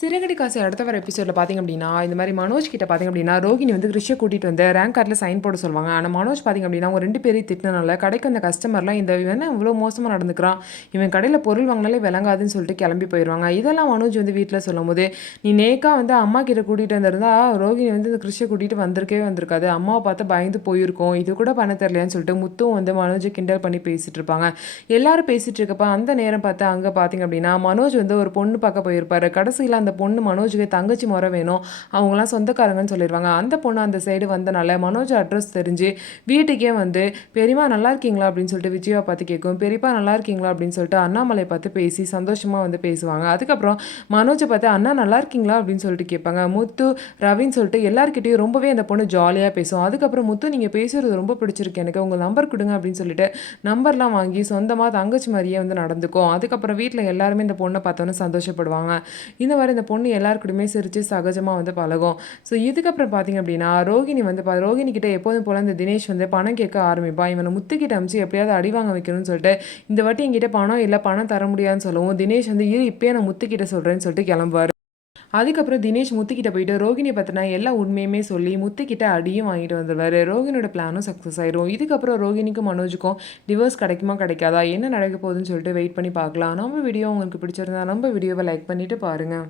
சிறகடி காசு அடுத்த வர எபிசோடில் பார்த்திங்க அப்படின்னா, இந்த மாதிரி மனோஜ் கிட்ட பார்த்திங்க அப்படின்னா, ரோகிணி வந்து கிறிஷை கூட்டிகிட்டு வந்து ரேங்க் கார்டில் சைன் போட சொல்லுவாங்க. ஆனால் மனோஜ் பார்த்திங்க அப்படின்னா, அவங்க 2 பேரையும் திட்டினால கடைக்கு வந்த கஸ்டமர்லாம் இந்த இவன் இவ்வளோ மோசமாக நடந்துக்கிறான், இவன் கடையில் பொருள் வாங்கினாலே விளங்காதுன்னு சொல்லிட்டு கிளம்பி போயிடுவாங்க. இதெல்லாம் மனோஜ் வந்து வீட்டில் சொல்லும் போது, நீ நேக்கா வந்து அம்மா கிட்ட கூட்டிகிட்டு வந்திருந்தா ரோகிணி வந்து இந்த கிறிஷை கூட்டிகிட்டு வந்திருக்கவே வந்திருக்காது, அம்மாவை பார்த்து பயந்து போயிருக்கோம், இது கூட பண்ண தெரியலையான்னு சொல்லிட்டு முத்தும் வந்து மனோஜை கிண்டல் பண்ணி பேசிகிட்டு இருப்பாங்க. எல்லாரும் பேசிகிட்டு இருக்கப்ப அந்த நேரம் பார்த்து அங்கே பார்த்திங்க அப்படின்னா, மனோஜ் வந்து ஒரு பொண்ணு பார்க்க போயிருப்பாரு. கடைசியில் அந்த பொண்ணு மனோஜுக்கு தங்கச்சி முறை வேணும், அவங்களாம் சொந்தக்காரங்கன்னு சொல்லிடுவாங்க. அந்த பொண்ணு அந்த சைடு வந்தனால மனோஜ் அட்ரஸ் தெரிஞ்சு வீட்டுக்கே வந்து, பெரியம்மா நல்லா இருக்கீங்களா அப்படின்னு சொல்லிட்டு விஜயாவை பார்த்து கேட்கும். பெரியப்பா நல்லா இருக்கீங்களா அப்படின்னு சொல்லிட்டு அண்ணாமலை பார்த்து பேசி சந்தோஷமாக வந்து பேசுவாங்க. அதுக்கப்புறம் மனோஜை பார்த்து அண்ணா நல்லா இருக்கீங்களா அப்படின்னு சொல்லிட்டு கேட்பாங்க. முத்து ரவின்னு சொல்லிட்டு எல்லாருக்கிட்டையும் ரொம்பவே அந்த பொண்ணு ஜாலியாக பேசும். அதுக்கப்புறம் முத்து நீங்கள் பேசுகிறது ரொம்ப பிடிச்சிருக்கு, எனக்கு உங்கள் நம்பர் கொடுங்க அப்படின்னு சொல்லிட்டு நம்பர்லாம் வாங்கி சொந்தமாக தங்கச்சி மாதிரியே வந்து நடந்துக்கும். அதுக்கப்புறம் வீட்டில் எல்லாருமே இந்த பொண்ணை பார்த்தோன்னே சந்தோஷப்படுவாங்க. இந்த மாதிரி இந்த பொண்ணு எல்லாருக்கூடயுமே சிரித்து சகஜமாக வந்து பழகும். ஸோ இதுக்கப்புறம் பார்த்திங்க அப்படின்னா, ரோகிணி வந்து ரோகிணி கிட்ட எப்போதும் போல் இந்த தினேஷ் வந்து பணம் கேட்க ஆரம்பிப்பான். இவனை முத்துக்கிட்ட அமிச்சு எப்படியாவது அடி வாங்க வைக்கணும்னு சொல்லிட்டு, இந்த வாட்டி என்கிட்ட பணம் இல்லை, பணம் தர முடியாதுன்னு சொல்லவும் தினேஷ் வந்து இப்பயே நான் முத்துக்கிட்ட சொல்கிறேன்னு சொல்லிட்டு கிளம்புவார். அதுக்கப்புறம் தினேஷ் முத்துக்கிட்ட போயிட்டு ரோகிணியை பற்றின எல்லா உண்மையுமே சொல்லி முத்துக்கிட்ட அடியும் வாங்கிட்டு வந்துடுவார். ரோகிணியோட பிளானும் சக்ஸஸ் ஆயிரும். இதுக்கப்புறம் ரோகிணிக்கும் மனோஜுக்கும் டிவோர்ஸ் கிடைக்குமா கிடைக்காதா, என்ன நடக்க போகுதுன்னு சொல்லிட்டு வெயிட் பண்ணி பார்க்கலாம். நம்ம வீடியோ உங்களுக்கு பிடிச்சிருந்தா நம்ம வீடியோவை லைக் பண்ணிவிட்டு பாருங்கள்.